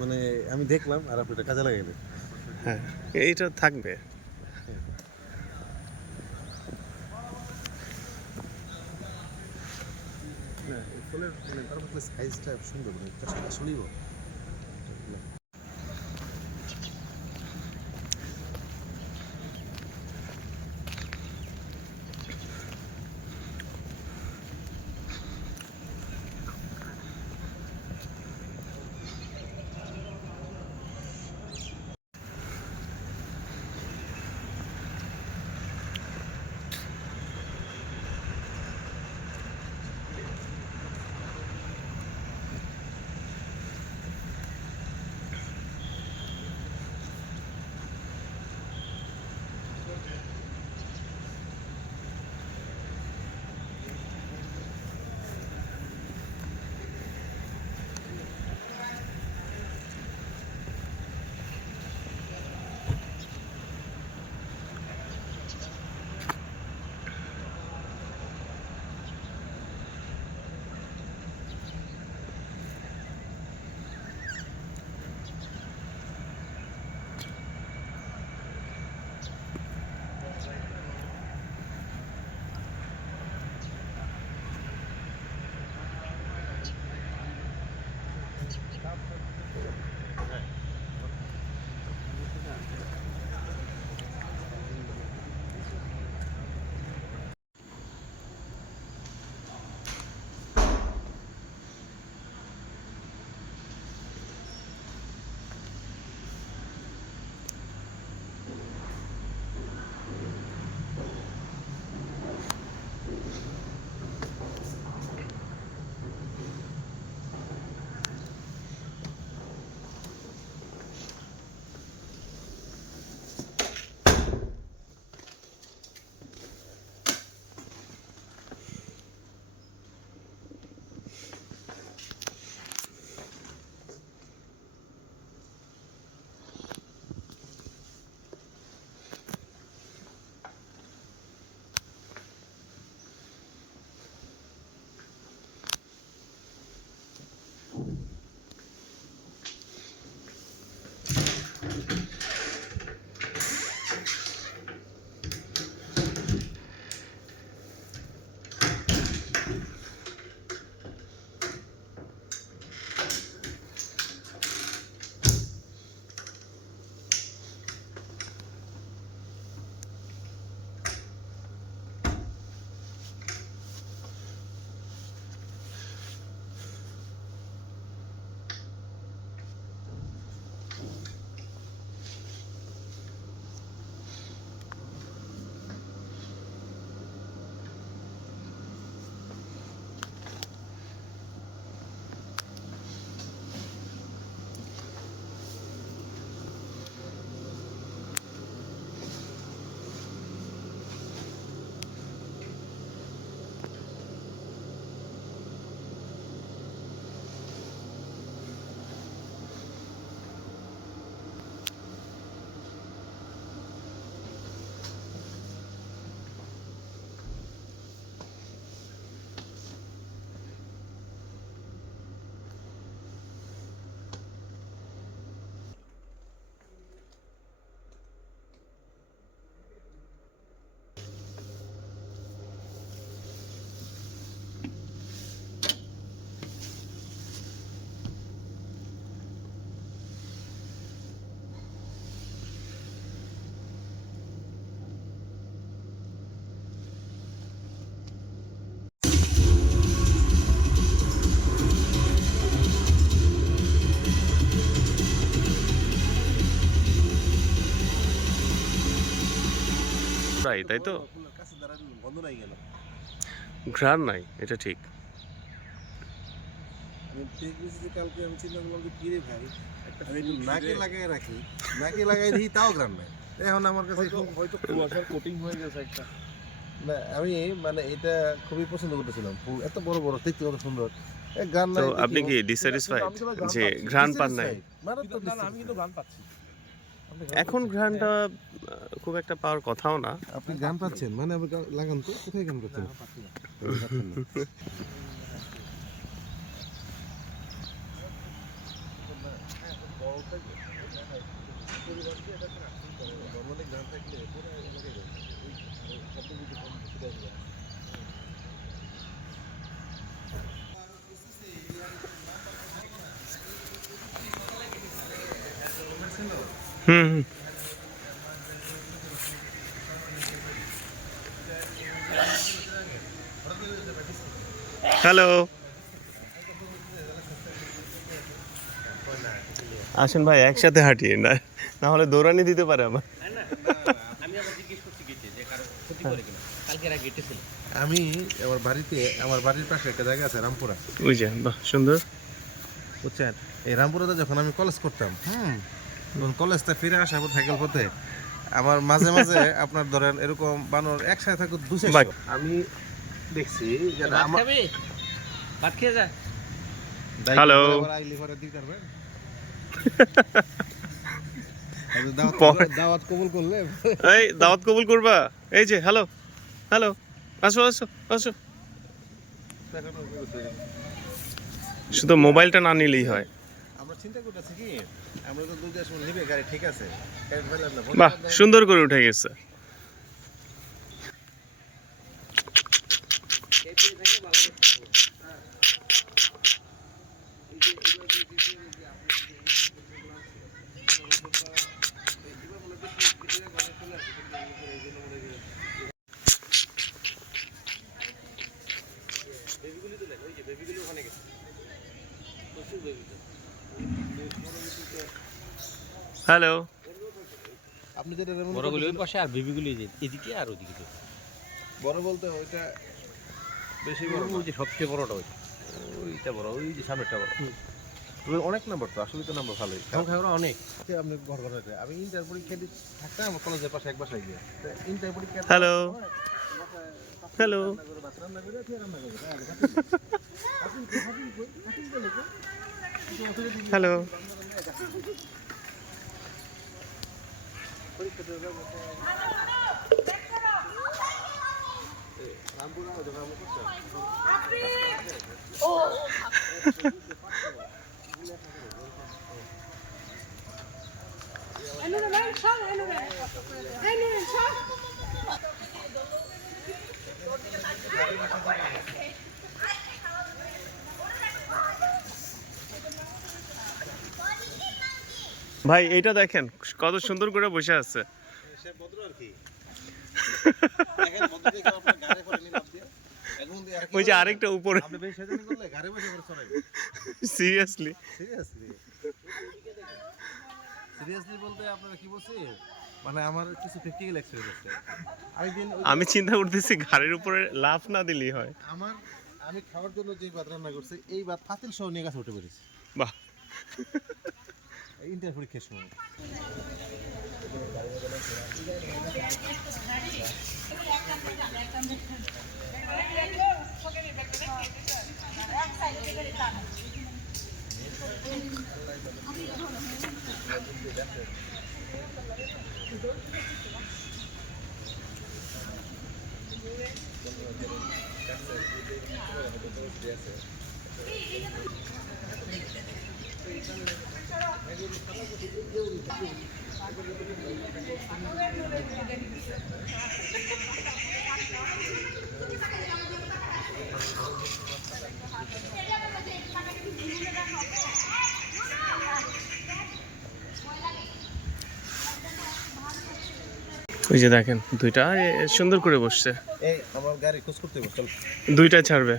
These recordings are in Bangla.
মানে আমি দেখলাম আর আপনি এটা কাজে লাগাইলেন। হ্যাঁ, এইটা থাকবে। না এই ফুলের মানে তার সাইজটা সুন্দর, মানে আসলেই তাই তো, ফুলের কাছে দাঁড়ান, গন্ধ নাই গেল। ঘ্রাণ নাই, এটা ঠিক। কালকে আমি চিন্তা করলাম যে কি রে ভাই একটা নাকে লাগাই রাখি, নাকে লাগাই দিই তাও গ্রাম নাই। এখন আমার কাছে হয়তো কুয়াশার কোটিং হয়ে গেছে একটা। না, আমি মানে এটা খুবই পছন্দ করতেছিলাম, ফুল এত বড় বড়, দেখতে কত সুন্দর। গান তো নাই আপনি কি ডিস্যাটিসফাইড যে ঘ্রাণ পান নাই? না না, আমি কিন্তু গান পাচ্ছি। এখন ঘ্রাণটা খুব একটা পাওয়ার কথাও না। আপনি গান পাচ্ছেন মানে আপনি লাগান তো, কোথায় গান পাচ্ছেন? হুম হুম। হ্যালো, আসেন ভাই একসাথে হাঁটিয়ে, না না হলে দৌড়ানি দিতে পারে আমার। আমি আমার বাড়িতে, আমার বাড়ির পাশে একটা জায়গা আছে রামপুরা, বুঝছেন? বাহ সুন্দর। বুঝছেন? এই রামপুরাতে যখন আমি কলেজ করতাম, তখন কলেজটা ফিরে আসার পর সাইকেল পথে আমার মাঝে মাঝে আপনার ধরেন এরকম বানর একসাথে থাকুক 200। আমি দেখছি যে আমার ভাত খেয়ে যা। হ্যালো। দাওয়াত কবুল করলে এই দাওয়াত কবুল করবা? এই যে হ্যালো হ্যালো, আসো আসো আসো। শুধু মোবাইলটা না নিলেই হয়। আমরা চিন্তা করতেছি কি, আমরা তো 2 দেশ নিবে গাড়ি, ঠিক আছে, বাহ সুন্দর করে উঠে গেছে। হ্যালো। আপনি যেটা বড়গুলি ওই পাশে আর বেবিগুলি এদিকে আর ওদিকে। বড় বলতে ওইটা বেশি বড়, ওই যে সবচেয়ে বড়টা ওইটা বড়, ওই যে সামনেরটা বড়। অনেক নাম্বার তো, আসলে তো নাম্বার ভালোই সংখ্যা অনেক। আপনি ঘর ঘর আছে। আমি ইন্টার পরীক্ষা দিতে থাকতাম আমার কলেজের পাশে এক বাসায় গিয়ে, ইন্টার পরীক্ষা। Hello hello. হ্যালো। ভাই এইটা দেখেন কত সুন্দর করে বসে আছে। ওই যে আরেকটা উপরে, সিরিয়াসলি সিরিয়াসলি বলতে আপনারা কি বলছি, মানে আমার কিছু প্র্যাকটিক্যাল এক্সপেরিয়েন্স আছে। আমি চিন্তা করতেছি ঘাড়ের উপরে লাফ না দিলেই হয়। আমি খাওয়ার জন্য যে ভাত রান্না করছি, এই ভাত পাতিল সহ নিয়ে গাছে উঠে পড়েছি। বাহ। ইন্টার পরীক্ষার সময় ওই যে দেখেন দুইটা সুন্দর করে বসছে। এই আমার গাড়ি খোঁজ করতে হবে, চল। দুইটা ছাড়বে,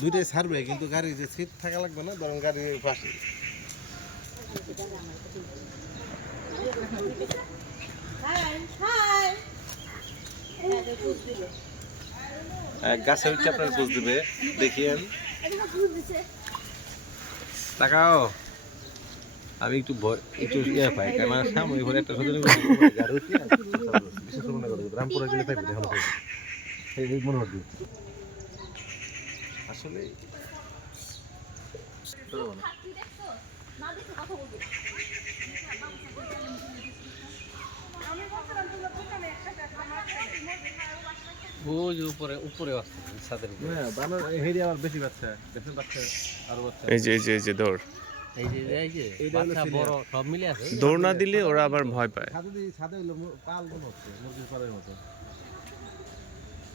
দুইটাই ছাড়বে, কিন্তু গাড়ি যে সিট থাকা লাগবে না, ধরেন গাড়ির পাশে। গাছে হচ্ছে আপনার খোঁজ দিবে, দেখিয়েন। তাকাও আমি একটু ভয় একটু ইয়ে পাই কারণ সামনে ঘরে একটা সজনে বিশেষ করে মনে করো রামপুরা গেলে পাইবে ভালো পাইবে এই মনে হচ্ছে আসলে ওই যে উপরে উপরে আছে ছাদের উপরে না বানর হেডি আবার বেশি বাচ্চা দেখেন বাচ্চা আরো বাচ্চা এই যে দৌড় এই যে এইটা হলো বাচ্চা সিরিয়াল। বড় সব মিলে আছে দৌড় না দিলে ওরা আবার ভয় পায়। ছাদে হলো পাল মনে হচ্ছে মুরগির পালের মতো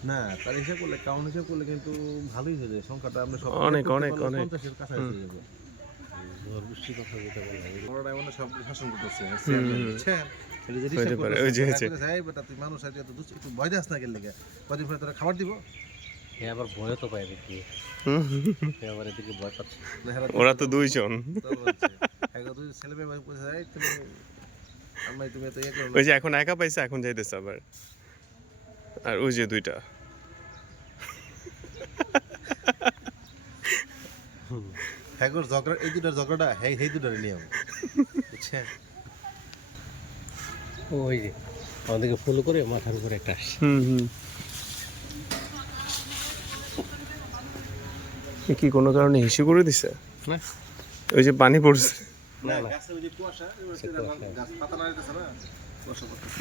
না তার হিসাব করলে কাউন্ট হিসাব করলে কিন্তু ভালোই হয়ে যায় সংখ্যাটা আপনি সব অনেক, করতে অনেক, পারলে অনেক। 50-এর কাছাকাছি হয়ে যাবে ঝড় বৃষ্টির কথা যেটা বলা হয় বড় ডায়মন্ডে সব শাসন করতেছে হুম। বুঝছেন এটা যে হইতে রিসার্চ পারে, করতেছে ওই যে হয়েছে। এই বেটা তুই মানুষ আছে তো একটু ভয় দাস না গেলে কদিন পরে তোরা খাবার দিব এ আবার ভয় তো পায় দেখি হুম। এ আবার এদিকে ভয় পাচ্ছে ওরা তো দুইজন। এখন তুই ছেলে মেয়ে বলছে এই তুমি আমি তুমি তো ইয়ে করো না। ওই যে এখন একা পাইছে, এখন যাইতেছে আবার। আর ওই যে দুইটা। হ্যাঁ ঝগড়া এই দুটার ঝগড়াটা হ্যাঁ এই দুটার নিয়ম বুঝছেন ওই যে আমাদেরকে ফলো করে মাথার উপরে একটা আসছে হুম। কি কোনো কারণে হিসু করে দিছে? না ওই যে পানি পড়ছে। না গাছে ওই যে কুয়াশা গাছ পাতা নাড়িতেছে না কুয়াশা পড়তেছে